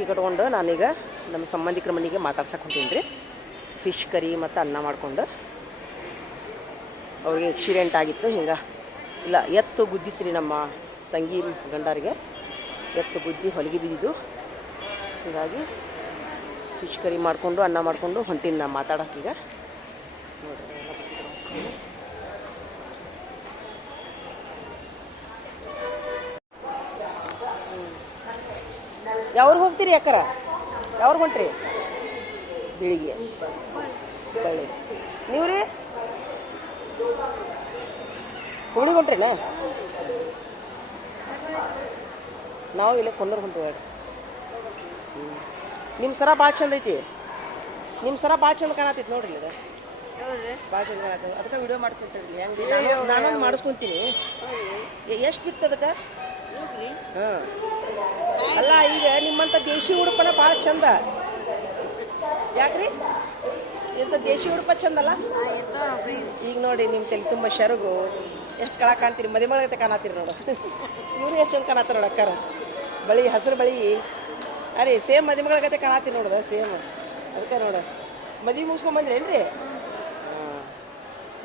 Tea ಕಟ್ಕೊಂಡು ನಾನೀಗ ನಮ್ಮ ಸಂಬಂಧಿಕರ ಮನೆಗೆ ಮಾತಾಡ್ಸಕ್ಕೆ ಹೊಂಟೀನಿ ರೀ. ಫಿಶ್ ಕರಿ ಮತ್ತು ಅನ್ನ ಮಾಡಿಕೊಂಡು. ಅವ್ರಿಗೆ ಆಕ್ಸಿಡೆಂಟ್ ಆಗಿತ್ತು. ಹಿಂಗೆ ಇಲ್ಲ ಎತ್ತು ಗುದ್ದಿತ್ತು ರೀ ನಮ್ಮ ತಂಗಿ ಗಂಡರಿಗೆ. ಎತ್ತು ಗುದ್ದಿ ಹೊಲಿಗೆ ಬಿದ್ದಿದ್ದು. ಹೀಗಾಗಿ ಫಿಶ್ ಕರಿ ಮಾಡಿಕೊಂಡು ಅನ್ನ ಮಾಡಿಕೊಂಡು ಹೊಂಟೀನಿ ನಾ ಮಾತಾಡೋಕ್ಕೀಗ. ಯಾವ್ರಿಗೆ ಹೋಗ್ತೀರಿ ಅಕ್ಕರ? ಯಾವ್ರಿಗೆ ಹೊಂಟ್ರಿ? ಬೆಳಿಗ್ಗೆ ಬಳ್ಳಿ. ನೀವು ರೀ ಹುಬ್ಳಿಗೆ ಹೊಂಟ್ರಿನ? ನಾವು ಇಲ್ಲೇ ಕೊಂಡೂರು ಹೊಂಟೀವಿ. ನಿಮ್ಮ ಸರ ಭಾಳ ಚಂದ ಐತಿ. ನಿಮ್ಮ ಸರ ಭಾಳ ಚಂದ ಕಾಣತೈತಿ ನೋಡ್ರಿ. ಇದು ಭಾಳ ಚಂದ ಕಾಣತ್ತದ. ಅದಕ್ಕೆ ವಿಡಿಯೋ ಮಾಡ್ಕೊಂತೀರಿ. ಹೆಂಗೆ ನಾನೊಂದು ಮಾಡಿಸ್ಕೊಂತೀನಿ. ಎಷ್ಟು ಬಿತ್ತು ಅದಕ್ಕೆ? ಹಾಂ ಅಲ್ಲ, ಈಗ ನಿಮ್ಮಂಥ ದೇಶಿ ಉಡುಪನ ಭಾಳ ಚಂದ. ಯಾಕ್ರಿ ಇಂಥ ದೇಶಿ ಉಡುಪ ಚಂದಲ್ಲ? ಈಗ ನೋಡಿ ನಿಮ್ಮ ತಲೆ ತುಂಬ ಶರಗು ಎಷ್ಟು ಕಳ ಕಾಣ್ತೀರಿ. ಮದುವೆ ಕಾಣತ್ತೀರಿ ನೋಡು. ಇವರು ಎಷ್ಟು ಚಂದ ಕಾಣತ್ತಾರ ನೋಡು ಅಕ್ಕಾರ. ಬಳಿ ಹಸಿರು ಬಳಿ ಅರೆ ಸೇಮ್ ಮದುವೆಗಳಗತೆ ಕಾಣತ್ತೀರಿ ನೋಡ್ದ ಸೇಮ್. ಅದಕ್ಕೆ ನೋಡು ಮದುವೆ ಮುಗಿಸ್ಕೊಂಬಂದ್ರಿ ಏನ್ರಿ? ಹಾಂ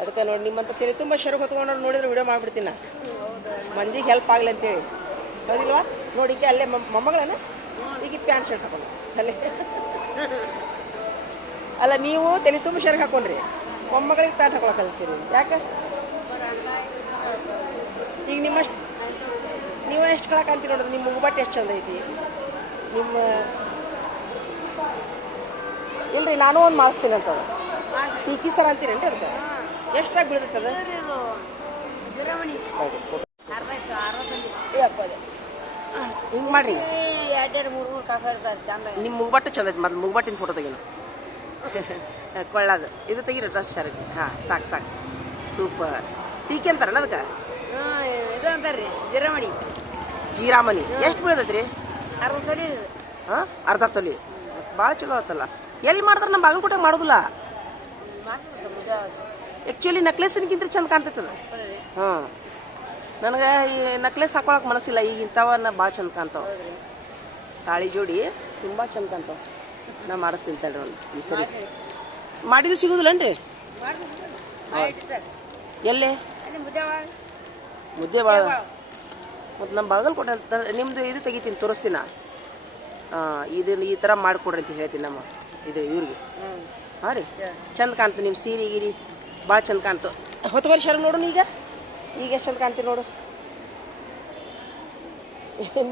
ಅದಕ್ಕೆ ನೋಡಿ ನಿಮ್ಮಂಥ ತಲೆ ತುಂಬ ಶರಗು ಹೊತ್ಕೊಂಡ್ರು ನೋಡಿದ್ರೆ ವಿಡಿಯೋ ಮಾಡಿಬಿಡ್ತೀನಿ ನಾ, ಮಂದಿಗೆ ಹೆಲ್ಪ್ ಆಗಲಿ ಅಂತೇಳಿ. ಹೌದಿಲ್ವಾ? ನೋಡಿ ಈಗ ಅಲ್ಲೇ ಮೊಮ್ಮಗಳನ್ನ ಈಗ ಪ್ಯಾಂಟ್ ಶರ್ಟ್ ಹಾಕೊಂಡು ಅಲ್ಲೇ. ಅಲ್ಲ ನೀವು ತಲೆ ತುಂಬ ಶರ್ಟ್ ಹಾಕೊಂಡ್ರಿ, ಮೊಮ್ಮಗಳಿಗೆ ಪ್ಯಾಂಟ್ ಹಾಕೊಳಕ್ಕೆ ಕಲ್ಸಿರಿ. ಯಾಕೆ? ಈಗ ನಿಮ್ಮಷ್ಟು ನೀವು ಎಷ್ಟು ಕಳಕ ಅಂತೀರಿ ನೋಡಿದ್ರೆ ನಿಮ್ಮ ಮುಗುಬಟ್ಟೆ ಎಷ್ಟು ಚಂದ ಐತಿ. ನಿಮ್ಮ ಇಲ್ರಿ ನಾನು ಒಂದು ಮಾಡಿಸ್ತೀನಿ ಅಂತದ. ಟೀಕಿ ಸರ ಅಂತೀರೇನ್ರಿ ಅದಕ್ಕೆ? ಎಷ್ಟಾಗಿ ಬೀಳ್ತೈತದ? ಹಿಂಗೆ ಮಾಡ್ರಿ. ನಿಮ್ಮ ಮುಗ್ಬಟ್ಟು ಚಂದ ಐತಿ. ಮೊದಲು ಮುಗ್ಬಟ್ಟಿನ ಫೋಟೋ ತೆಗೀನು. ಕೊಳ್ಳೋದು ಇದು ತೆಗೀರಿ ಡ್ರೆಸ್ ಶಾರಿಗೆ. ಹಾಂ ಸಾಕು ಸಾಕು ಸೂಪರ್. ಟೀಕೆ ಅಂತಾರಲ್ಲ ಅದಕ್ಕೆ? ಇದು ಅಂತಾರ್ರಿ ಜೀರಾಮಣಿ. ಜೀರಾಮಣಿ ಎಷ್ಟು ಬೀಳ್ತೈತಿ ರೀ? 60 ತೊಲಿ. ಹಾಂ ಅರ್ಧ ತೊಲಿ. ಭಾಳ ಚಲೋ ಆಯ್ತಲ್ಲ. ಎಲ್ಲಿ ಮಾಡ್ತಾರೆ? ನಮ್ಮ ಬಾಗಲಕೋಟೆ ಮಾಡೋದಿಲ್ಲ. ಆ್ಯಕ್ಚುಲಿ ನಕ್ಲೇಸಿನಕ್ಕಿಂತ ಚಂದ ಕಾಣ್ತೈತದ. ಹಾಂ ನನಗೆ ಈ ನಕ್ಲೇಸ್ ಹಾಕೊಳಕ್ಕೆ ಮನಸ್ಸಿಲ್ಲ. ಈಗ ಇಂಥವನ್ನ ಭಾಳ ಚಂದ ಕಾಣ್ತಾವ. ತಾಳಿ ಜೋಡಿ ತುಂಬ ಚಂದ ಕಾಣ್ತಾವ. ನಾ ಮಾಡಿಸ್ತೀನಿ ತಡ್ರಿ ಒಂದು ಈ ಸರಿ. ಮಾಡಿದ್ದು ಸಿಗೋದಿಲ್ಲನ್ರಿ? ಎಲ್ಲೇ ಮುದ್ದೆ ಭಾಳ. ಮತ್ತು ನಮ್ಮ ಬಾಗಲಕೋಟೆ ಅಂತ ನಿಮ್ಮದು ಇದು ತೆಗಿತೀನಿ ತೋರಿಸ್ತೀನ. ಇದನ್ನು ಈ ಥರ ಮಾಡಿಕೊಡ್ರಿ ಅಂತ ಹೇಳ್ತೀನಿ ನಮ್ಮ ಇದು ಇವ್ರಿಗೆ. ಹಾಂ ರೀ ಚಂದ ಕಾಣ್ತು. ನಿಮ್ಮ ಸೀರೆ ಗೀರಿ ಭಾಳ ಚಂದ ಕಾಣ್ತು. ಹೊತ್ಕೊರಿ ಶರ್ಟ್ ನೋಡು. ಈಗ ಎಷ್ಟು ಚಂದ ಕಾಣ್ತೀರಿ ನೋಡು.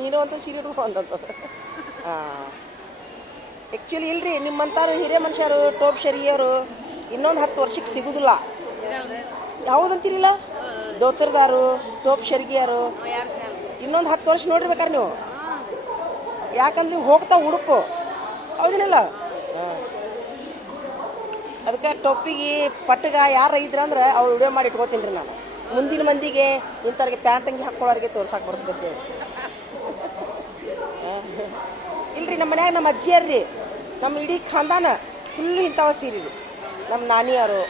ನೀನು ಅಂತ ಸೀರೆ ಅಂತಂತ. ಹಾಂ ಆ್ಯಕ್ಚುಲಿ ಇಲ್ರಿ ನಿಮ್ಮಂಥವ್ರು ಹಿರಿಯ ಮನುಷ್ಯರು ಟೋಪ್ ಶರಿಯವರು ಇನ್ನೊಂದು 10 ವರ್ಷಕ್ಕೆ ಸಿಗೋದಿಲ್ಲ. ಯಾವುದಂತೀರಿಲ್ಲ? ದೋತರದಾರು ಟೋಪ್ ಶರ್ಗಿಯರು ಇನ್ನೊಂದು 10 ವರ್ಷ ನೋಡಿರ್ಬೇಕಾರೆ ನೀವು. ಯಾಕಂದ್ರೆ ನೀವು ಹೋಗ್ತಾ ಉಡುಪು ಹೌದಿನಲ್ಲ? ಅದಕ್ಕೆ ಟೊಪ್ಪಿಗೆ ಪಟ್ಟಗ ಯಾರು ಇದ್ರಂದ್ರೆ ಅವ್ರು ವಿಡಿಯೋ ಮಾಡಿ ಇಟ್ಕೋತೀನಿ ರೀ ನಾನು. ಮುಂದಿನ ಮಂದಿಗೆ ಇಂಥವ್ರಿಗೆ ಪ್ಯಾಂಟ್ ಅಂಗಿ ಹಾಕ್ಕೊಳ್ಳೋರಿಗೆ ತೋರ್ಸಕ್ಕೆ ಬರ್ತದೆ. ಇಲ್ರಿ ನಮ್ಮ ಮನ್ಯಾಗ ನಮ್ಮ ಅಜ್ಜಿಯರ್ರಿ ನಮ್ಮ ಇಡೀ ಖಾನ್ದಾನ ಫುಲ್ಲು ಇಂಥವ ಸೀರೆ ರೀ. ನಮ್ಮ ನಾನಿಯವರು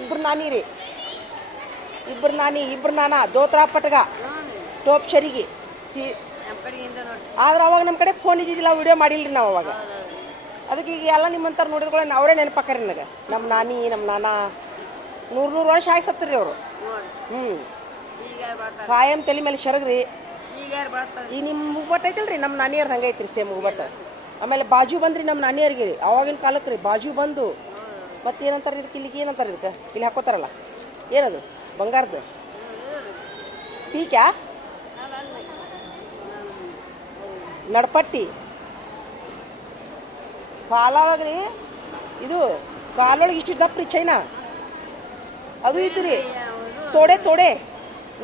ಇಬ್ಬರು ನಾನಿ ರೀ. ಇಬ್ಬರು ನಾನ ದೋತ್ರ ಪಟ್ಗ ಟೋಪ್ ಶರಿಗೆ ಆದ್ರೆ ಅವಾಗ ನಮ್ಮ ಕಡೆ ಫೋನ್ ಇದ್ದಿದ್ದಿಲ್ಲ, ವಿಡಿಯೋ ಮಾಡಿಲ್ರಿ ನಾವು ಅವಾಗ. ಅದಕ್ಕೆ ಈಗ ಎಲ್ಲ ನಿಮ್ಮಂಥವ್ರು ನೋಡಿದ್ಕೊಳ್ಳಿ ಅವರೇ ನೆನಪಾಕರಿ ನನಗೆ. ನಮ್ಮ ನಾನಿ ನಮ್ಮ ನಾನ 100 ವರ್ಷ ಆಗಿ ಸತ್ತರಿ ಅವರು. ಕಾಯಂ ತಲೆ ಮೇಲೆ ಶರಗ್ರಿ. ಈ ನಿಮ್ಮ ಮುಗ್ಬಟ್ಟು ಐತಿಲ್ರಿ ನಮ್ಮ ನಾನಿಯರ್ದು ಹಂಗೆ ಐತ್ರಿ ಸೇಮ್ ಮುಗ್ಬಟ್ಟು. ಆಮೇಲೆ ಬಾಜು ಬಂದ್ರಿ ನಮ್ಮ ನಾನಿಯರಿಗೆ ರೀ ಅವಾಗಿನ ಕಾಲಕ್ಕೆ ರೀ ಬಾಜು ಬಂದು. ಮತ್ತು ಏನಂತಾರೆ ಇದಕ್ಕೆ? ಇಲ್ಲಿಗೆ ಏನಂತಾರೆ ಇದಕ್ಕೆ? ಇಲ್ಲಿ ಹಾಕೋತಾರಲ್ಲ ಏನದು? ಬಂಗಾರದ್ದು ಟೀಕ್ಯಾ ನಡ್ಪಟ್ಟಿ ಕಾಲೊಳಗ್ರಿ. ಇದು ಕಾಲೊಳಗೆ ಇಷ್ಟು ದಪ್ಪ ರೀ ಚೈನಾ ಅದು ಇತ್ತು ರೀ. ತೋಡೆ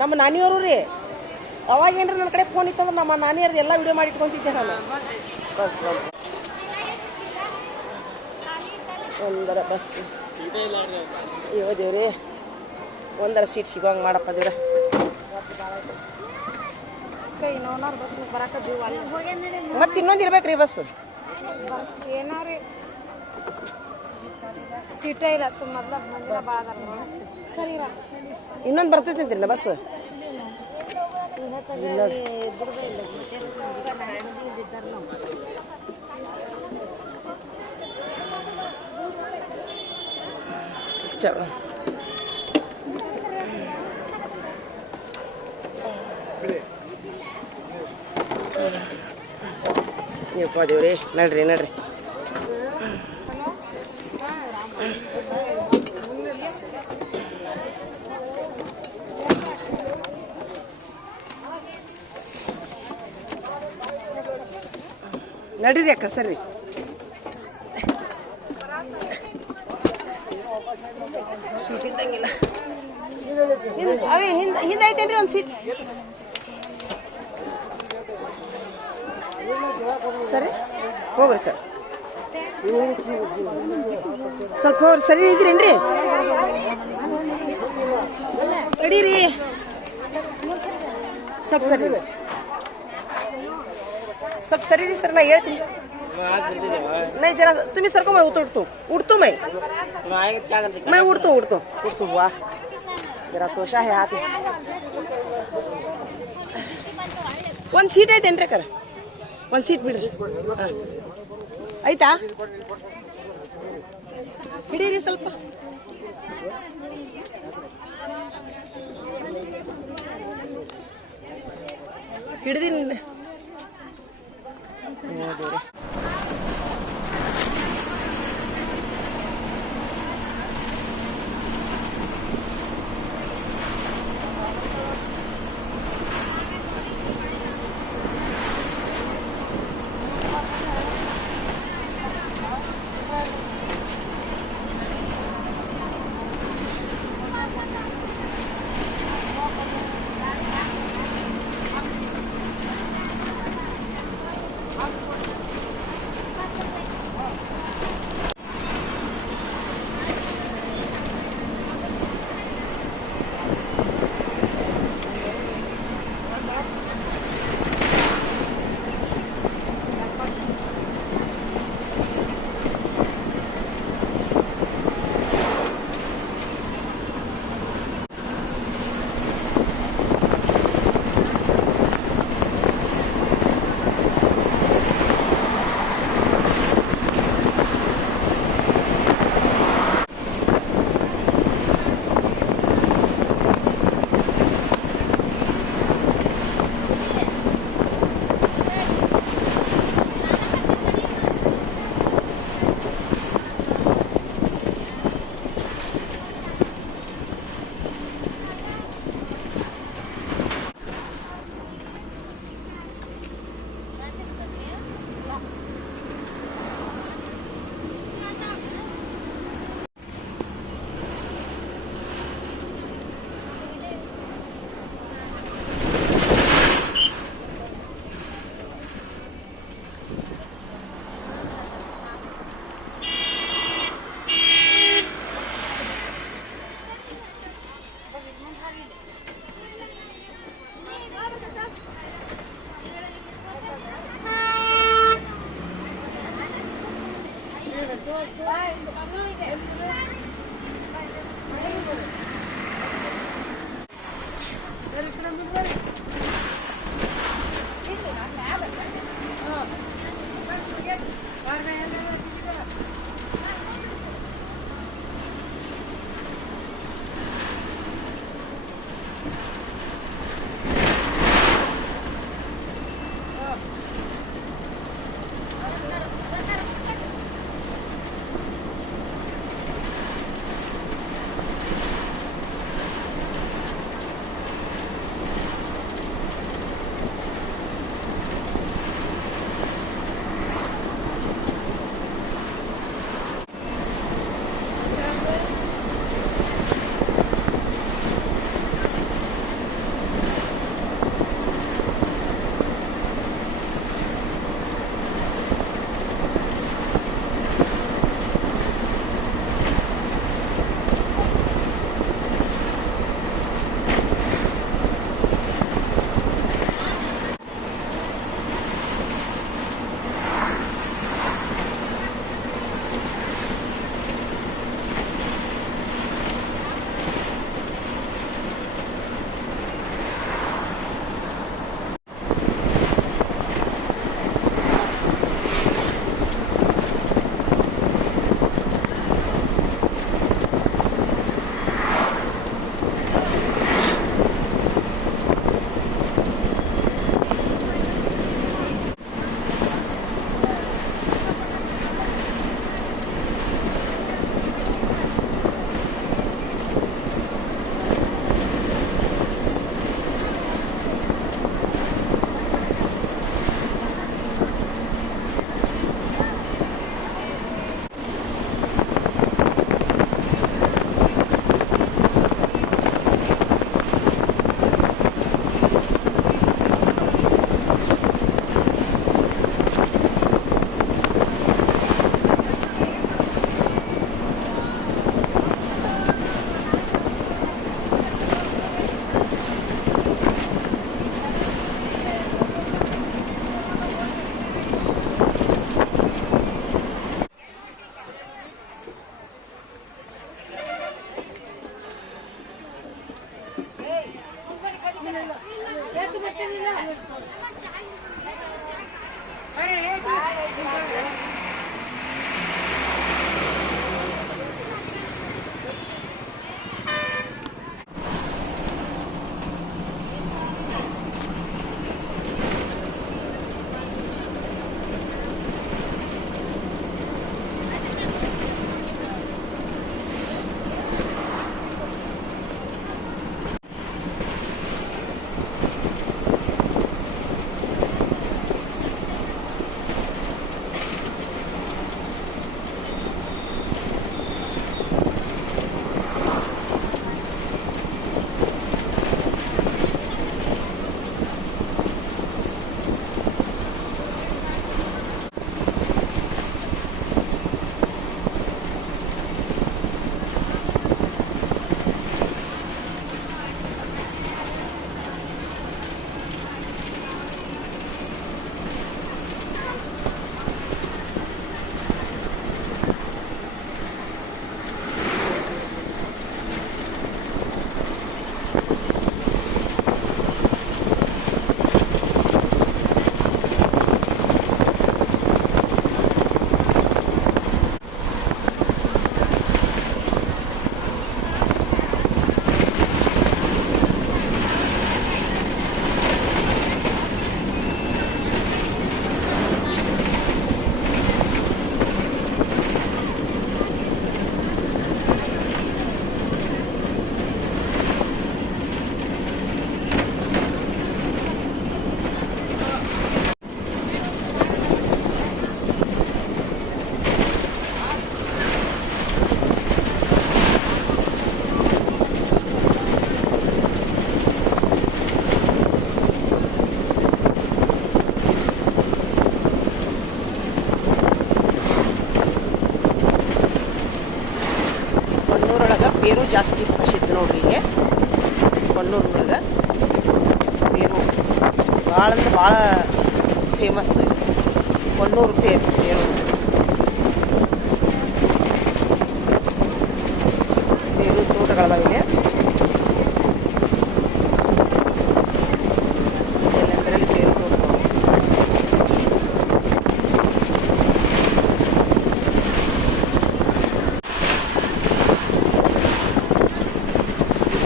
ನಮ್ಮ ನಾನಿಯವರು ರೀ. ಅವಾಗೇನ್ರಿ ನನ್ನ ಕಡೆ ಫೋನ್ ಇತ್ತಂದ್ರೆ ನಮ್ಮ ನಾನಿಯರ್ದು ಎಲ್ಲ ವಿಡಿಯೋ ಮಾಡಿ ಇಟ್ಕೊತಿದ್ದೆ ನಾನು. ಬಸ್ ಒಂದರ ಬಸ್ ಅಯ್ಯೋ ದೇವ್ರಿ, ಒಂದರ ಸೀಟ್ ಸಿಗೋಂಗೆ ಮಾಡಪ್ಪ ದೇವ್ರ. ಮತ್ತೆ ಇನ್ನೊಂದು ಇರ್ಬೇಕ್ರಿ ಬಸ್. ಏನಾರಿ ಸೀಟೇ ಇಲ್ಲ. ಇನ್ನೊಂದು ಬರ್ತೈತಿ ಬಸ್. ಯಪ್ಪ ದೇವ್ರಿ ನಡ್ರಿ ನಡ್ರಿ. ನಡೀರಿ ಅಕ್ಕ ಸರ್ರಿ. ಸೀಟ್ ಇದ್ದಂಗಿಲ್ಲ. ಅವೇ ಹಿಂದೆ ಐತೇನ್ರಿ ಒಂದು ಸೀಟ್? ಸರಿ ಹೋಗ್ರಿ ಸರ್. ಸ್ವಲ್ಪ ಹೋಗ್ರಿ. ಸರಿ ಇದ್ರೇನ್ರಿ? ತಡೀರಿ ಸ್ವಲ್ಪ ಸರಿ. सब शरीर सर ना ये नहीं जरा तुम्हें सर को मैं उड़तू मैं उड़तू हुआ जरा तोशा है हाथ ಒಂದು ಸೀಟ್ ಐತೇನ್ರಿ ಕರ? ಒಂದು ಸೀಟ್ ಬಿಡ್ರಿ. ಆಯ್ತಾ? ಹಿಡೀರಿ ಸ್ವಲ್ಪ. ಹಿಡ್ದಿನಿ. ಬೇರು ಜಾಸ್ತಿ ಪ್ರಸಿದ್ಧ ನೋಡ್ರಿ ಇಲ್ಲಿ ಕೊಣ್ಣೂರಿನೊಳಗೆ ಬೇರು ಭಾಳ ಅಂದ್ರೆ ಭಾಳ ಫೇಮಸ್ ಕೊಣ್ಣೂರು ಬೇರು ಬೇರು ತೋಟಗಳದಾವಿಲ್ಲಿ ಎಲ್ಲೆಂದರಲ್ಲಿ ಬೇರು ತೋಟಗಳು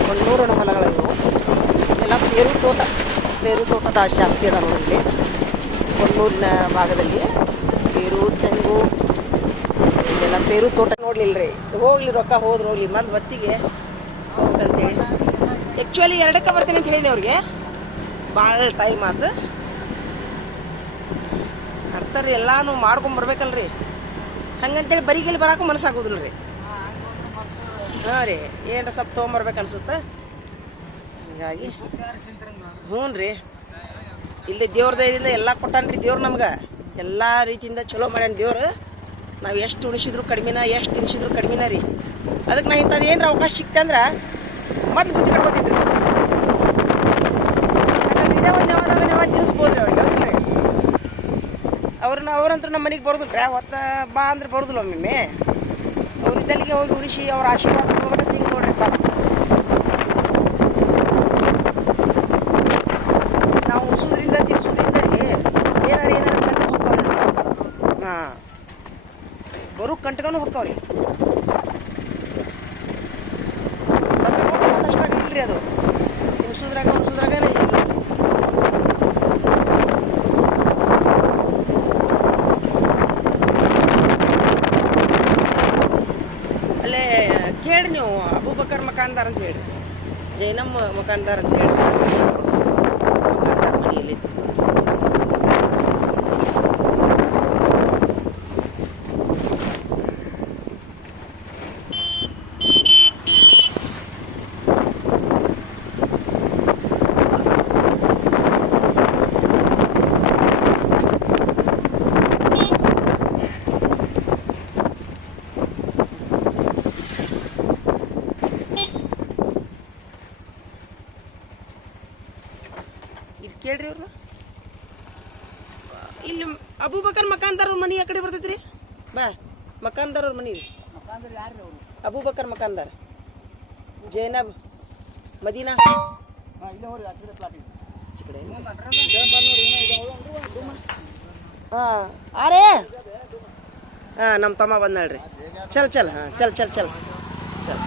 ಕೊಣ್ಣೂರಿನ ಹೊಲಗಳಿವು ಎಲ್ಲ ಬೇರು ತೋಟದ ಜಾಸ್ತಿ ಅದ ನೋಡಿ ಇಲ್ಲಿ ಕೊಣ್ಣೂರಿನ ಭಾಗದಲ್ಲಿ ಬೇರು ತೆಂಗು ಇಲ್ಲೆಲ್ಲ ಬೇರು ತೋಟ ನೋಡ್ಲಿಲ್ರಿ ಹೋಗ್ಲಿ ರೊಕ್ಕ ಹೋದ್ರು ಹೋಗ್ಲಿ ಮಂದ್ ಹೊತ್ತಿಗೆ ಹೋಗ್ಬೇಕಂತೇಳಿ ಆ್ಯಕ್ಚುಲಿ 2ಕ್ಕೆ ಬರ್ತೀನಿ ಅಂತ ಹೇಳಿ ಅವ್ರಿಗೆ ಭಾಳ ಟೈಮ್ ಆತು ನಡ್ತಾರ್ರಿ ಎಲ್ಲಾನು ಮಾಡ್ಕೊಂಬರ್ಬೇಕಲ್ರಿ ಹಂಗಂತೇಳಿ ಬರಿಗೇಲಿ ಬರಾಕು ಮನಸ್ಸಾಗೋದಿಲ್ಲ ರೀ ಹಾಂ ರೀ ಏನಾರ ಸ್ವಲ್ಪ ತೊಗೊಂಬರ್ಬೇಕು ಅನ್ಸುತ್ತೆ ಹೀಗಾಗಿ ಹ್ಞೂ ರೀ ಇಲ್ಲಿ ದೇವ್ರ ದಯದಿಂದ ಎಲ್ಲ ಕೊಟ್ಟಾನ್ರಿ ದೇವ್ರು ನಮ್ಗೆ ಎಲ್ಲ ರೀತಿಯಿಂದ ಚಲೋ ಮಾಡ್ಯಾನ ದೇವ್ರು ನಾವು ಎಷ್ಟು ಉಣಿಸಿದ್ರು ಕಡಿಮೆನ ಎಷ್ಟು ತಿನ್ಸಿದ್ರು ಕಡಿಮೆನ ರೀ ಅದಕ್ಕೆ ನಾ ಇಂಥದ್ದು ಏನಾರ ಅವಕಾಶ ಸಿಕ್ತಂದ್ರೆ ಮೊದ್ಲು ಬುದ್ಧಿ ಕಟ್ಕೋತೀನಿ ರೀ ಯಾಕಂದ್ರೆ ಇದೇ ಒಂದು ಯಾವಾಗ ತಿನ್ಸ್ಬೋದು ರೀ ಅವ್ರಿಗೆ ಹೌದಿಲ್ಲ ರೀ ಅವ್ರಂತೂ ನಮ್ಮ ಮನೆಗೆ ಬರೋದಿಲ್ಲ ರೀ ಹೊತ್ತ ಬಾ ಅಂದ್ರೆ ಬರೋದಿಲ್ಲ ಒಮ್ಮೆ ಅವ್ರಿದ್ದಲ್ಲಿಗೆ ಹೋಗಿ ಉಳಿಸಿ ಅವ್ರ ಆಶೀರ್ವಾದ ತೊಗೊಂಡು ಹಿಂಗೆ ನೋಡ್ರಿಪ್ಪ ನಾವು ಉಳಿಸೋದ್ರಿಂದ ತಿನ್ಸೋದ್ರಿಂದ ರೀ ಏನಾರ ಕಂಟು ಹೋಗ್ತಾವ್ರಿ ಹಾಂ ಬರೋ ಕಂಟ್ಗೂ ಹೋಗ್ತಾವ್ರಿ ಅಷ್ಟಾಗಿಲ್ರಿ ಅದು ತಿನ್ಸೋದ್ರಾಗ ಉಳಿಸೋದ್ರಾಗನೇ ಅಲ್ಲೇ ಕೇಳಿ ನೀವು ಅಬೂಬಕರ್ ಮಕಾನ್ದಾರ್ ಅಂತ ಹೇಳ್ರಿ ಜೈನಮ್ ಮಕಾನ್ದಾರ್ ಅಂತ ಹೇಳ್ರಿ ಮಕಾನ್ದಾರ್ ಮನೆಯಲ್ಲಿ ಕೇಳ್ರಿ ಅವ್ರನ್ನ ಇಲ್ಲಿ ಅಬೂಬಕರ್ ಮಕಾನ್ದಾರ್ ಅವ್ರ ಮನೆ ಆ ಕಡೆ ಬರ್ತೈತ್ರಿ ಬಾ ಮಕಾನ್ದಾರ್ ಅವ್ರ ಮನೆ ಅಬೂಬಕರ್ ಮಕಾನ್ದಾರ್ ಜೈನಬ್ ಮದೀನಾ ಈಚೆ ಕಡೆ ಹಾಂ ಅರೇ ಹಾಂ ನಮ್ಮ ತಮ್ಮ ಬಂದ ನೋಡ್ರಿ ಚಲ್ ಚಲ್ ಹಾಂ ಚಲ್ ಚಲ್ ಚಲ್ ಚಲ್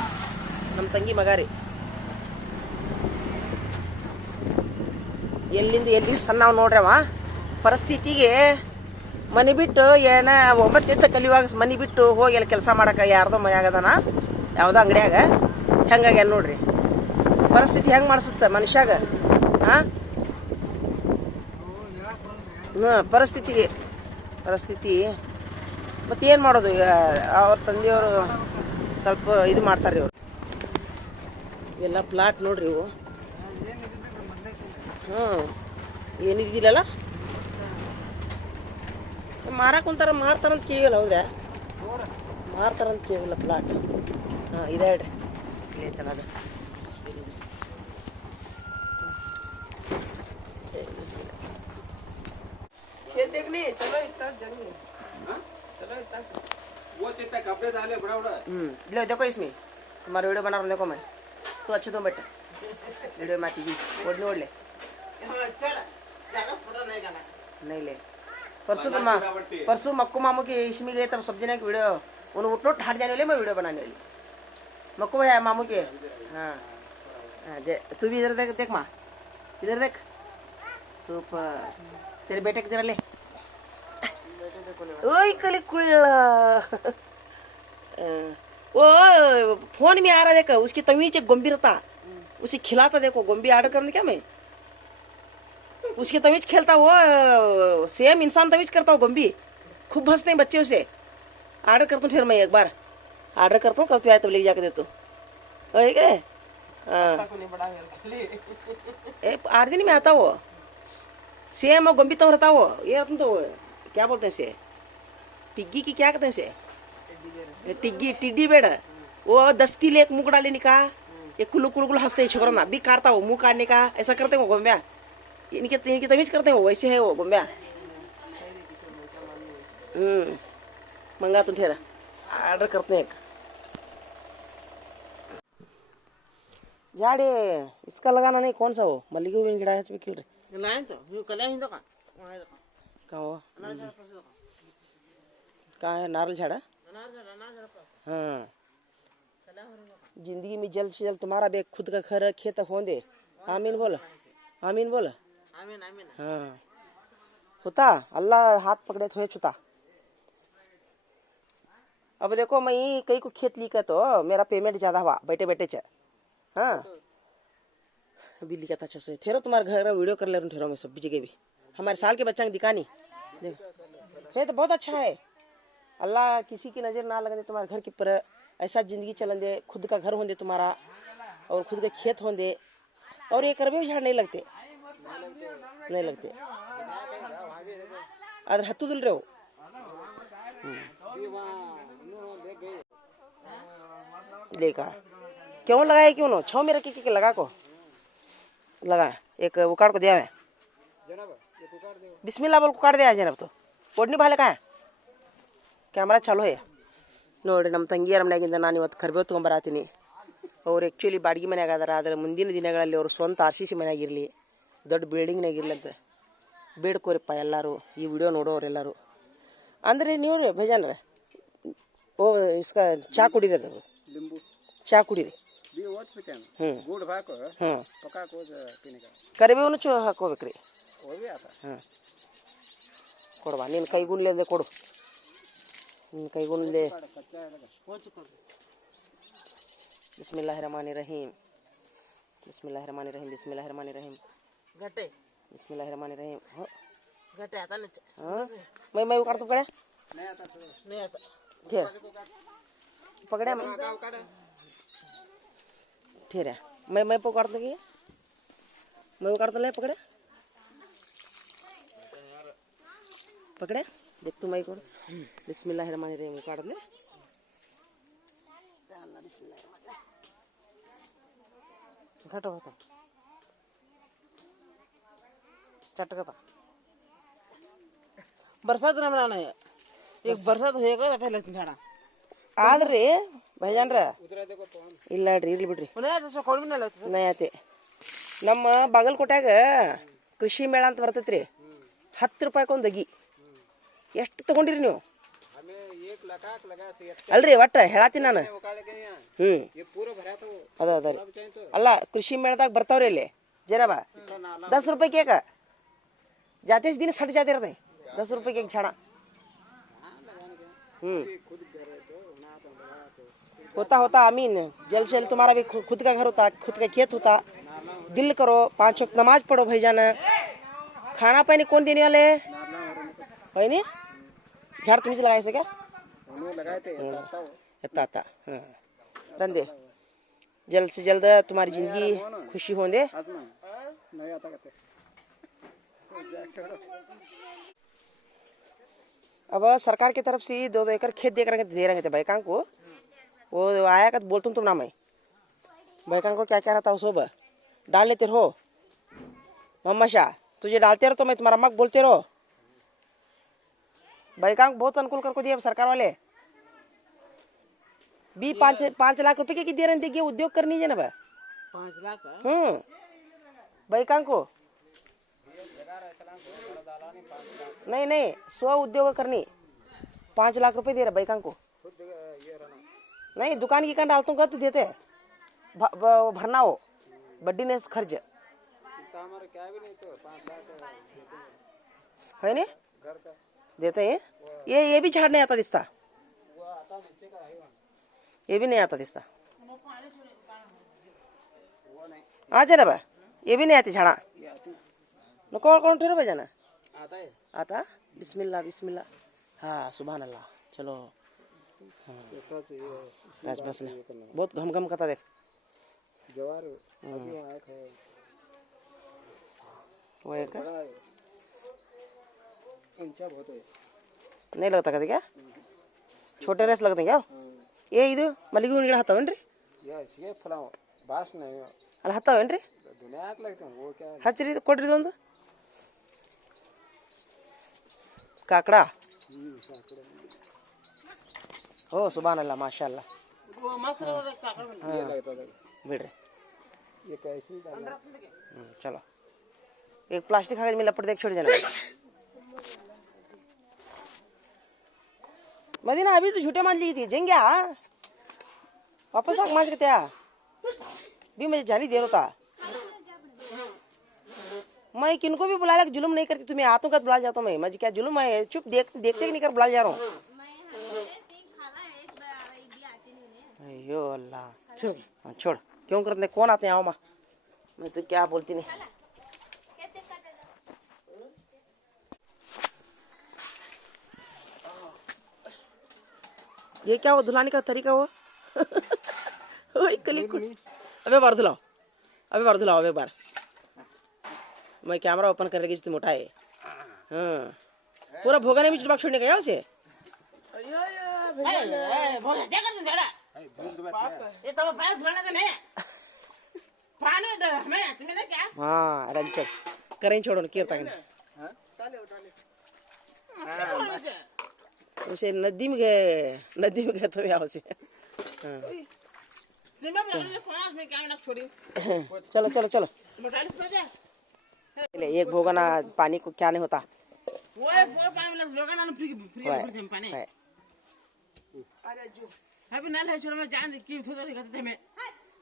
ನಮ್ಮ ತಂಗಿ ಮಗ ರೀ ಎಲ್ಲಿಂದ ಎಲ್ಲಿ ಸಣ್ಣವ್ ನೋಡ್ರವ ಪರಿಸ್ಥಿತಿಗೆ ಮನೆ ಬಿಟ್ಟು ಏನ 9ನೇ ಕಲಿಯುವಾಗ ಮನೆ ಬಿಟ್ಟು ಹೋಗಿ ಅಲ್ಲಿ ಕೆಲಸ ಮಾಡಕ್ಕೆ ಯಾರ್ದೋ ಮನ್ಯಾಗದಾನ ಯಾವುದೋ ಅಂಗಡಿಯಾಗ ಹೆಂಗಾಗ್ಯಾನ ನೋಡ್ರಿ ಪರಿಸ್ಥಿತಿ ಹೆಂಗೆ ಮಾಡಿಸುತ್ತೆ ಮನುಷ್ಯಾಗ ಹಾಂ ಪರಿಸ್ಥಿತಿ ಮತ್ತೇನು ಮಾಡೋದು ಈಗ ಅವ್ರ ತಂದೆಯವರು ಸ್ವಲ್ಪ ಇದು ಮಾಡ್ತಾರೆ ಇವರು ಇವೆಲ್ಲ ಪ್ಲಾಟ್ ನೋಡ್ರಿ ಇವು ಏನಿದ್ದಿಲ್ಲಲ್ಲ ಮಾರಕ್ಕೆ ಕುಂತಾರ ಮಾರ್ತಾರಂತ ಕೇಳಿಲ್ಲ ಹೌದ್ರಾ ಮಾರ್ತಾರಂತ ಕೇಳಿಲ್ಲ ಪ್ಲಾಟ್ ಹಾಂ ಇದೆ ಹೇಳ್ರಿ ಇಲ್ಲಿ ಐತಲ್ಲ ಅದು चलो इतना जंग चलो इतना वो चित्ता कपड़े डाले बड़ा बड़ा लो देखो इसमें तुम्हारा वीडियो बना रहा हूँ देखो मैं तो अच्छे तुम बेटा वीडियो में आती जी ओढ़ने ओढ़ ले नहीं ले परसों मक्कू मामू की इसमें गए तब सब जने की वीडियो उन उठो हट जाने वाले मैं वीडियो बनाने वाली मक्कू है मामू के हाँ तू भी इधर देख देख माँ इधर देख तो तेरे बेटे की जरा ले ओए कली कुल्ला वो फोन में आ रहा देखो उसकी तमीज एक गंभीरता उसे खिलाता देखो गोंबी आर्डर करने क्या मैं उसकी तमीज खेलता वो सेम इंसान तमीज करता हूँ गोंबी खूब हंसते हैं बच्चे उसे आर्डर करता हूँ फिर मैं एक बार आर्डर करता हूँ कब तू आए तब लेके जाके देता हूँ आठ दिन में आता वो सेम वो गंभी तो रहता वो ये तुम तो क्या बोलते हैं उसे पिग्गी की क्या कहते हैं उसे टिग्गी टिड्डी बेड़ वो दस्ती ले मुंह डाले निका ये कुलू कुलू कुलू हंसते हैं छोकरा ना भी काटता वो मुंह काटने का ऐसा करते हैं वो गोंबिया इनकी तमीज करते हैं वो वैसे है वो गोंबिया मंगा तुम ठहरा आर्डर करते हैं एक झाड़े इसका लगाना नहीं कौन सा वो मल्लिका हूँ गिड़ा है खिल रहे लाइन तो ये कल्या हिंदो का कहाँ हो कहाँ है नारल झाड़ा हाँ जिंदगी में जल्द से जल्द तुम्हारा भी खुद का घर खेत हो दे आमीन बोल आमीन बोल हाँ होता अल्लाह हाथ पकड़े तो है छुता अब देखो मैं कई को खेत ली का तो मेरा पेमेंट ज़्यादा हुआ बैठे बैठे च हाँ अभी लिखा था अच्छा से ठहरो तुम्हारे घर का वीडियो कर ले रहा हूँ ठहरो मैं सब जगह भी हमारे साल के बच्चा दिखानी देखो है तो बहुत अच्छा है अल्लाह किसी की नज़र ना लगने तुम्हारे घर के पर ऐसा ज़िंदगी चलन दे खुद का घर होंदे तुम्हारा और खुद का खेत होंदे और ये करबे झाड़ नहीं लगते अगर हत्तू दुल रहे हो देखा क्यों लगाया क्यों नो छो में रखी के लगा को लगा एक उकाड़ को दिया है बिस्मिल्लाह बोल को काट दिया जनब तो ओढ़नी भाले का कैमरा चालू है ನೋಡಿ ನಮ್ಮ ತಂಗಿಯರ ಮನೆಯಾಗಿಂದ ನಾನು ಇವತ್ತು ಕರಿಬೇವು ತೊಗೊಂಬರಾತೀನಿ ಅವ್ರು ಆ್ಯಕ್ಚುಲಿ ಬಾಡಿಗೆ ಮನೆಯಾಗ ಅದಾರ ಆದರೆ ಮುಂದಿನ ದಿನಗಳಲ್ಲಿ ಅವರು ಸ್ವಂತ ಆರ್ ಸಿ ಸಿ ಮನೆಯಾಗಿರಲಿ ದೊಡ್ಡ ಬಿಲ್ಡಿಂಗ್ನಾಗಿರಲಿ ಅಂತ ಬೇಡ್ಕೋರಿಪ್ಪ ಎಲ್ಲರೂ ಈ ವಿಡಿಯೋ ನೋಡೋರೆಲ್ಲರೂ ಅಂದರೆ ನೀವು ರೀ ಭಜನ್ರೆ ಓ ಇಸ್ಕ ಚಾ ಕುಡಿರಿ ಅದು ಚಾ ಕುಡೀರಿ ಕರಿಬೇವನು ಚೂ ಹಾಕೋಬೇಕ್ರಿ ಹಾಂ ಕೊಡುವ ನೀನು ಕೈಗುಣ್ಲೆ ಕೊಡು ನಿನ್ನ ಕೈಗುಣ್ಲೆ बिस्मिल्लाहिर्रहमानिर्रहीम बिस्मिल्लाहिर्रहमानिर्रहीम बिस्मिल्लाहिर्रहमानिर्रहीम घटे बिस्मिल्लाहिर्रहमानिर्रहीम हो घटे आता नहीं हां मैं उखाड़ तो पकड़े नहीं आता ठीक पकड़े ठीक है मैं पकड़ दूंगी मैं उखाड़ तो ले पकड़े पकड़े देख तू मैं को बिस्मिल्लाहिर्रहमानिर्रहीम उखाड़ ले अल्लाह बिस्मिल्लाह घट होता चटका था बरसात ना बनाना है एक बरसात होएगा पहले झाड़ा आद्रे भजन रे ಇಲ್ಲ ರೀ ಇರ್ಲಿ ಬಿಡ್ರಿ ನೈ ಆತೆ ನಮ್ಮ ಬಾಗಲಕೋಟ್ಯಾಗ ಕೃಷಿ ಮೇಳ ಅಂತ ಬರ್ತೈತ್ರಿ 10 ರೂಪಾಯಿಗೊಂದು ಅಗಿ ಎಷ್ಟು ತಗೊಂಡಿರಿ ನೀವು ಅಲ್ರಿ ಒಟ್ಟ ಹೇಳತ್ತೀನಿ ನಾನು ಅದ ಅದ ರೀ ಅಲ್ಲ ಕೃಷಿ ಮೇಳದಾಗ ಬರ್ತಾವ್ರಿ ಇಲ್ಲಿ ಜನಾಬ 10 रुपये केक जातेच दिन सट जाते रहते 10 रुपये केक छाड़ा होता होता अमीन जल्द से जल्द तुम्हारा भी खुद का घर होता खुद का खेत होता दिल करो 5 वक्त नमाज पढ़ो भाईजान खाना पानी कौन देने वाले है नहीं झाड़ तुम से लगाए से क्या लगाए थे रंदे जल्द से जल्द तुम्हारी जिंदगी खुशी हो दे अब सरकार की तरफ से 2-2 एकड़ खेत दे रहे थे बैकां को वो आया का बोलता हूँ तुम ना मैं बैकां को क्या क्या रहता हो सब डाल लेते रहो मम्मा शाह तुझे डालते रहो तो मैं तुम्हारा मक बोलते रहो बैकां को बहुत अनुकूल करको दिया सरकार वाले भी 5 लाख रुपए की दे रहे थे उद्योग करनी है ना 5 लाख बैकां को नहीं 100 उद्योग करनी 5 लाख रुपए दे रहे बैकां को नहीं दुकान की कान डालता हूँ तो देते भरना हो बड्डी ने खर्च है नहीं देते हैं ये भी झाड़ नहीं आता दिसता ये भी नहीं आता दिसता आ जा रहा ये भी नहीं आती झाड़ा न कौन ठहरो भाई जाना आता बिस्मिल्लाह बिस्मिल्लाह हाँ सुभान अल्लाह चलो बस बस ले बहुत घम घम करता देख जवार वो एक नहीं लगता कभी क्या छोटे रेस लगते क्या ये ಇದು ಮಲ್ಲಿಗೆ ಹೂವಿನ ಗಿಡ ಹತ್ತವೇನ್ರಿ ಅಲ್ಲಿ ಹತ್ತವೇನ್ರಿ ಹಚ್ಚಿರಿ ಕೊಡ್ರಿ ಇದೊಂದು ಕಾಕಡ ओ सुभान अल्लाह माशाअल्लाह बिड़ चलो एक प्लास्टिक कागज में लपट देख छोड़ जाना मदीना अभी तो झूठे मान ली थी जेंगे वापस आग मान के भी मुझे जानी देर होता मैं किनको भी बुला लगा जुलूम नहीं करती तुम्हें आतों का बुला जाता हूँ मैं मुझे क्या जुलूम है चुप देखते नहीं कर बुला जा रहा हूँ अयो अल्लाह छोड़ क्यों करते कौन आते हैं आओ माँ मैं तो क्या बोलती नहीं ये क्या वो धुलाने का तरीका वो अबे बार धुलाओ अबे बार मैं कैमरा ओपन कर रही तुम उठाए हाँ पूरा भोगा ने भी चुपक छोड़ने का उसे हाँ रंचक करें छोड़ो कीर्ता उसे नदी में गए तो यहाँ से चलो चलो चलो एक भोगना पानी को क्या नहीं होता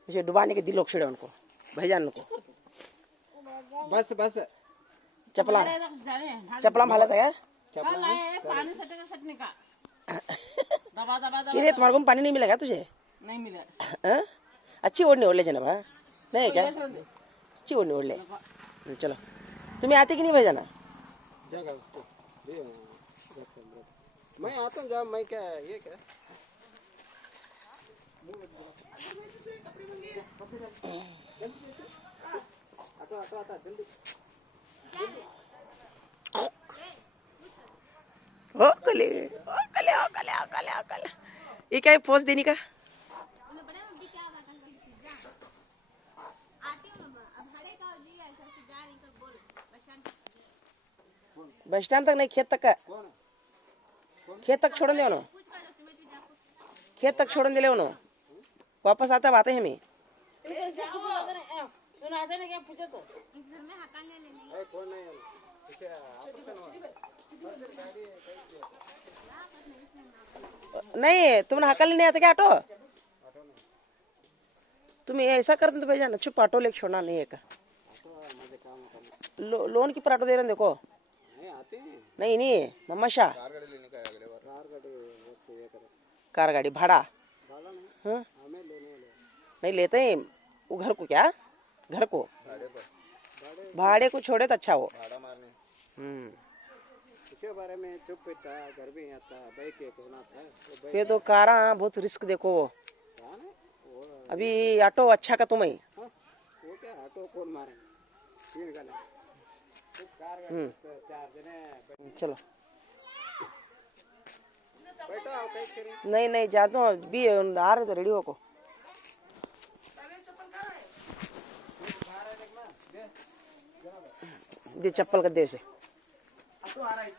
मुझे डुबाने के दिल लोग छिड़े उनको भाईजान को बस बस चपला भाला था यार किरे तुम्हारे को पानी नहीं मिलेगा तुझे नहीं मिला अच्छी ओढ़नी ओढ़ ले जना नहीं क्या अच्छी ओढ़नी ओढ़ ले चलो तुम्हें आते कि नहीं भाई जाना मैं आता हूँ जब मैं क्या ये क्या आता जल्दी ओ कले ये क्या है पोस्ट देने का बस स्टैंड तक नहीं खेत तक का खेत तक छोड़ दे उन्होंने खेत तक छोड़ दे ले उन्होंने वापस आता बातें हमें ए, कोण नाही आलं. इथे ऑपरेशन व्हा. गाडी काही नहीं तुमने हकल नहीं आता क्या ऑटो तुम्हें ऐसा करते तो भेजा ना चुप ऑटो लेके छोड़ना नहीं है का माझे काम करणे. लोन की पर ऑटो दे रहे हैं देखो नाही आते नहीं नहीं मम्मा शाह कार गाडी वरचे हे करा. कार गाड़ी भाड़ा झाला नाही हाँ आम्ही लेने आलो. नहीं लेते हैं वो घर को क्या घर को भाड़े को छोड़े तो अच्छा हो इसे बारे में चुप था घर भी आता बाइक एक होना था वो बाइक ये तो कारा बहुत रिस्क देखो वो था ना वो अभी ऑटो अच्छा का तुम्हें हाँ, वो क्या ऑटो कौन मारेंगे 3 गाने तो कार गाड़ी 4 जने चलो बैठो आओ कहीं करें. नहीं नहीं जाता हूँ भी आ रहे तो रेडी हो को दे चप्पल का दे से ऑटो आ रहा है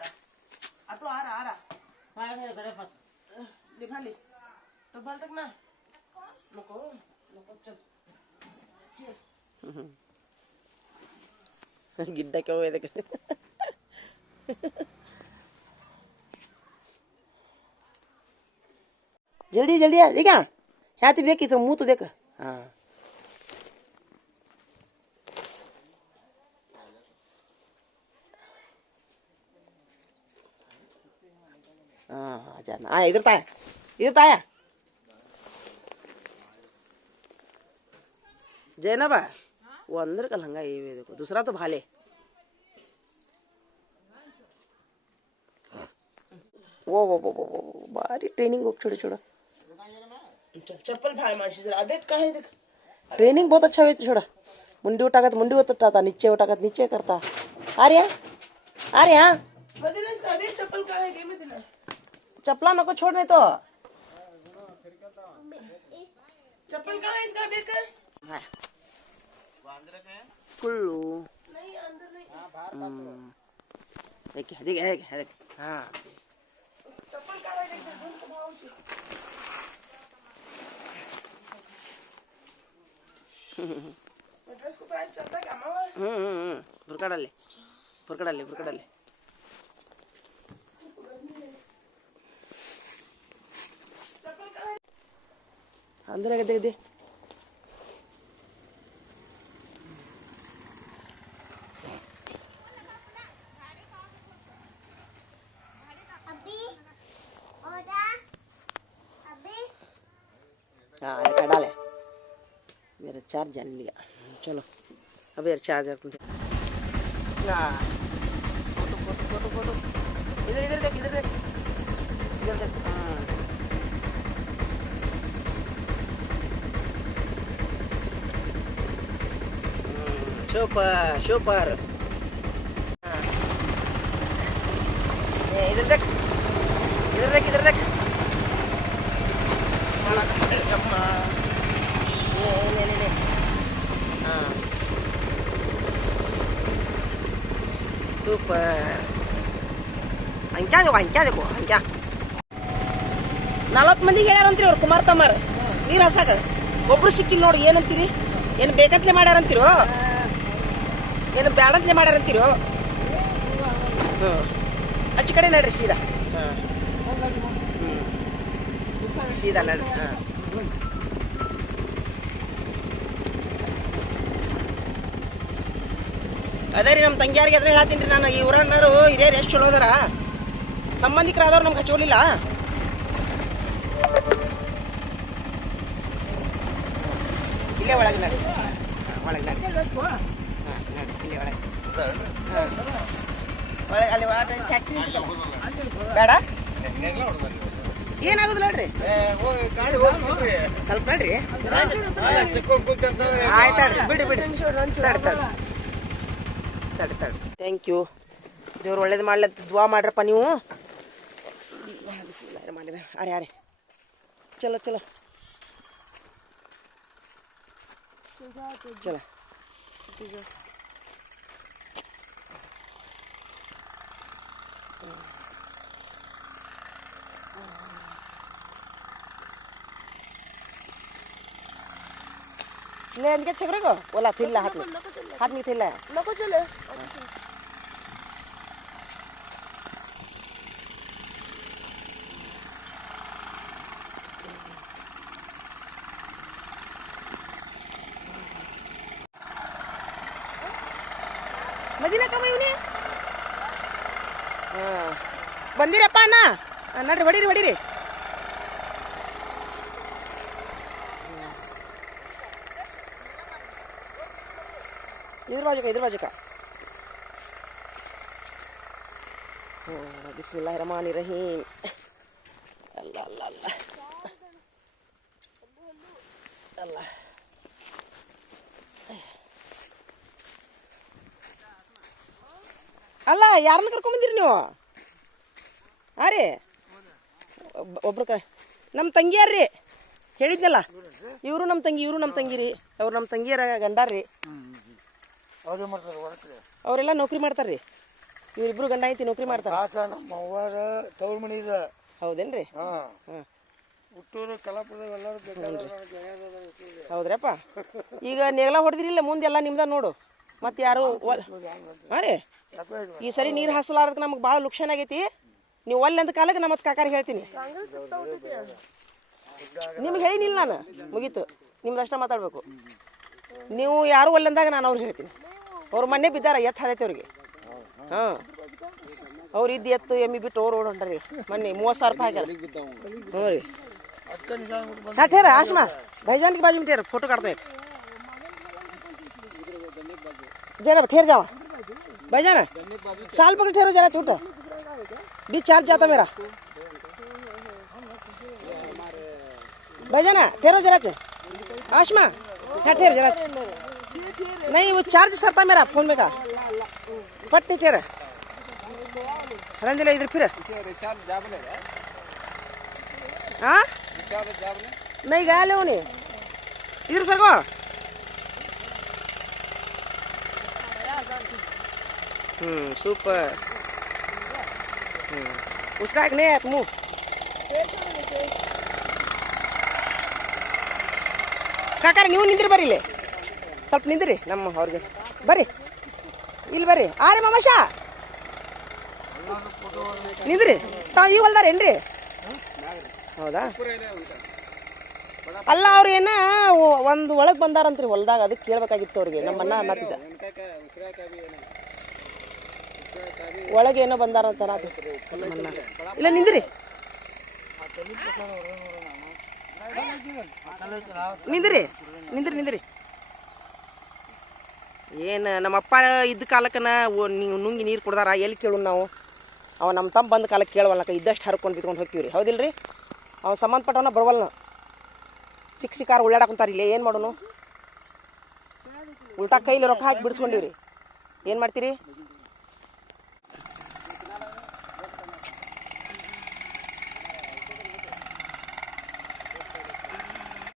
ऑटो आ रहा हाँ मेरे घरे पास दिखा ली तो बल तक ना नको नको चल गिड्डा क्यों है देख जल्दी जल्दी आ देखा यहाँ तो देखी तो मुंह तो देख हाँ हाँ जाना आया इधर तो आया जैनब है वो अंदर का लहंगा ये देखो दूसरा तो भाले वो बारी ट्रेनिंग हो छोटे छोटा चप्पल भाई माशी जरा अबे कहाँ है देख ट्रेनिंग बहुत अच्छा हुई छोड़ा मुंडी उठाकर मुंडी उठाता नीचे उठाकर नीचे करता आ रहे हाँ चप्पल कहाँ है चप्पला नको छोड़ने तो चप्पल कहाँ है इसका बेक कुल्लू देखिए देखिए हाँ चप्पल कहाँ है ड्रेस को प्राइस चलता है क्या मामा बुरका डाले अंदर आके देख दे हाँ ये डाले मेरा चार्ज जान लिया चलो अब यार चार्जर हाँ फोटो इधर देख हाँ सुपर इधर देख ಸೂಪರ್ ಅಂಕ್ಯಾ देखो 40 ಮಂದಿಗೆ ಹೇಳ್ಯಾರಂತೀರಿ ಅವ್ರು ಕುಮಾರ್ ತಮ್ಮರ್ ನೀರ್ ಹಸಾಕ ಒಬ್ರು ಸಿಕ್ಕಿಲ್ಲ ನೋಡಿ ಏನಂತೀರಿ ಏನು ಬೇಕಂತಲೇ ಮಾಡ್ಯಾರಂತೀರೋ ಏನು ಬ್ಯಾಡಂತಲೇ ಮಾಡ್ಯಾರಂತೀರೋ ಆಚೆ ಕಡೆ ನಡ್ರಿ ಸೀದಾ ಸೀದಾ ನಡ್ರಿ ಅದೇ ರೀ ನಮ್ಮ ತಂಗಿಯಾರಿಗೆ ಅದ್ರ ಹೇಳ್ತೀನಿ ರೀ ನಾನು ಈ ಊರನ್ನರು ಹಿರಿಯರು ಎಷ್ಟು ಚಲೋ ಅದಾರ ಸಂಬಂಧಿಕರಾದವ್ರು ನಮ್ಗೆ ಹಚ್ಚೋಲಿಲ್ಲ ಇಲ್ಲೇ ಒಳಗೆ ನಡಿ ಒಳಗೆ ನಡಿ ಹಾಂ ನಡಿ ಇಲ್ಲೇ ಒಳಗೆ ಒಳಗೆ ಅಲ್ಲಿ ಒಳಗೆ ಫ್ಯಾಕ್ಟ್ರಿ ಬೇಡ ಏನಾಗುದಿಲ್ಲ ನೋಡ್ರಿ ಸ್ವಲ್ಪ ನಡ್ರಿ ಆಯ್ತು ಬಿಡಿ ತಡಿ ಥ್ಯಾಂಕ್ ಯು ದೇವ್ರು ಒಳ್ಳೇದು ಮಾಡ್ಲತ್ತ ದುವಾ ಮಾಡ್ರಪ್ಪ ನೀವು ಮಾಡಿರ ಅರೆ ಚಲೋ ಚಲೋ लेन के छेकरे को बोला थिल्ला हाथ में थिल्ला नको चले ಮದಿನ ಕಮ್ಮ ಇವನಿ ಬಂದಿರಪ್ಪ ಅಣ್ಣ ನಡ್ರಿ ಹೊಡೀರಿ इधर बाजू का बिस्मिल्लाहिर्रहमानिर्रहीम अल्लाह अल्लाह अल्लाह अल्लाह ಅಲ್ಲ ಯಾರನ್ನ ಕರ್ಕೊಂಬಂದಿರಿ ನೀವು ರೀ ಒಬ್ರು ನಮ್ಮ ತಂಗಿಯಾರ್ರಿ ಹೇಳಿದ್ನಲ್ಲ ಇವರು ನಮ್ಮ ತಂಗಿ ರೀ ಅವ್ರು ನಮ್ಮ ತಂಗಿಯರ ಗಂಡಾರ್ರಿ ಅವರೆಲ್ಲ ನೌಕರಿ ಮಾಡ್ತಾರ್ರಿ ಇವರಿಬ್ರು ಗಂಡ ಐತಿ ನೌಕರಿ ಮಾಡ್ತಾರ ನಮ್ಮ ಅವ್ವಾರ ತವ್ರ ಮನಿ ಇದ ಹೌದೇನ್ರಿ ಹುಟ್ಟೂರು ಕಲಾಪುರದಾಗ ಹೌದ್ರಪ್ಪ ಈಗ ನೆಗಲ ಹೊಡೆದಿರಿಲ್ಲ ಮುಂದೆಲ್ಲ ನಿಮ್ದ ನೋಡು ಮತ್ತೆ ಯಾರು ರೀ ಈ ಸರಿ ನೀರು ಹಾಸಲಾರದಕ್ಕೆ ನಮಗೆ ಭಾಳ ಲುಕ್ಷನ್ ಆಗೈತಿ ನೀವು ಒಲ್ಲೆಂದ ಕಾಲಕ್ಕೆ ನಮ್ಮ ಕಾಕಾರಿಗೆ ಹೇಳ್ತೀನಿ ನಿಮ್ಗೆ ಹೇಳಿನಿಲ್ಲ ನಾನು ಮುಗೀತು ನಿಮ್ದು ಅಷ್ಟ ಮಾತಾಡ್ಬೇಕು ನೀವು ಯಾರು ಒಲ್ಲೆಂದಾಗ ನಾನು ಅವ್ರಿಗೆ ಹೇಳ್ತೀನಿ ಅವ್ರು ಮೊನ್ನೆ ಬಿದ್ದಾರ ಎತ್ತು ಹದೈತಿ ಅವ್ರಿಗೆ ಹಾಂ ಅವ್ರು ಇದ್ದು ಎತ್ತು ಎಮ್ಮಿ ಬಿಟ್ಟು ಅವ್ರು ಓಡೊಂಡ್ರಿ ಮೊನ್ನೆ 30,000 ರೂಪಾಯಿ ಆಗ್ಯಾರ ಹ್ಞೂ ರೀ हाँ ठहरा आसमा भाईजान की बाजू में ठहर फोटो काटते जरा ठहर जाओ भाईजान साल पकड़ ठहरो जरा छोटा बीच चार्ज जाता मेरा भाईजान ठहरो जरा आसमा हाँ ठहर जरा नहीं वो चार्ज सरता मेरा फोन में का पट नहीं ठहरा रंजला इधर फिर हाँ नहीं गया ले उन्हें इधर सर को सुपर उसका एक नहीं है तुम काका ನೀವು ನಿಂದ್ರಿ ಬರ್ರಿ ಇಲ್ಲಿ ಸ್ವಲ್ಪ ನಿಂದ್ರಿ ನಮ್ಮ ಅವ್ರಿಗೆ ಬರ್ರಿ ಇಲ್ಲಿ ಬರ್ರಿ ಆರೆ ಮಾಮಾಶಾ ನಿಂದ್ರಿ ತಾವು ಈ ಹೊಲ್ದಾರೇನ್ರಿ ಹೌದಾ ಅಲ್ಲ ಅವ್ರು ಏನ ಒಂದು ಒಳಗೆ ಬಂದಾರಂತ್ರಿ ಹೊಲ್ದಾಗ ಅದಕ್ಕೆ ಕೇಳ್ಬೇಕಾಗಿತ್ತು ಅವ್ರಿಗೆ ನಮ್ಮನ್ನ ಅನ್ನತ್ತಿದ್ದ ಒಳಗೆ ಏನೋ ಬಂದಾರಂತ ಇಲ್ಲ ನಿಂದ್ರಿ ನಿಂದ್ರಿ ನಿಂದ್ರಿ ನಿಂದ್ರಿ ಏನು ನಮ್ಮಪ್ಪ ಇದ್ದ ಕಾಲಕ್ಕನ ನೀವು ನುಂಗಿ ನೀರು ಕುಡ್ದಾರ ಎಲ್ಲಿ ಕೇಳು ನಾವು ಅವ ನಮ್ಮ ತಮ್ಮ ಬಂದ ಕಾಲಕ್ಕೆ ಕೇಳವಲ್ಲಕ ಇದ್ದಷ್ಟು ಹರ್ಕೊಂಡು ಬಿತ್ಕೊಂಡು ಹೋಗ್ತೀವಿ ರೀ ಹೌದಿಲ್ಲ ರೀ ಅವ ಸಂಬಂಧಪಟ್ಟವನ ಬರವಲ್ನ ಸಿಕ್ಕಾರು ಉಳ್ಳಾಡಕುಂತಾರ ಇಲ್ಲಿ ಏನು ಮಾಡೋನು ಉಲ್ಟಾ ಕೈಲಿ ರೊಕ್ಕ ಹಾಕಿ ಬಿಡಿಸ್ಕೊಂಡಿವ್ರಿ ಏನು ಮಾಡ್ತೀರಿ